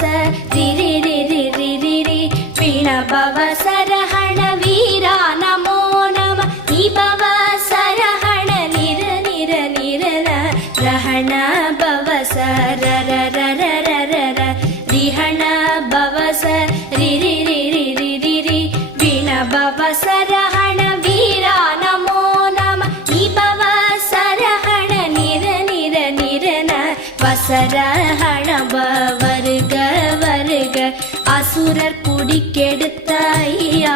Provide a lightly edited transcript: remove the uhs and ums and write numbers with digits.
பவச ரிரி ரிரி ரிரி ரி வீண பவசரஹண வீரா நமோ நம நீ பவசரஹண நிர நிர நிரன ரஹண பவச ரர ரர ரர ர ரிஹண பவச ரிரி ரிரி ரிரி ரி வீண பவசரஹண வீரா நமோ நம நீ பவசரஹண நிர நிர நிரன வசரஹண வருக வருக அசுரர் குடிக்கெடுத்த ஐயா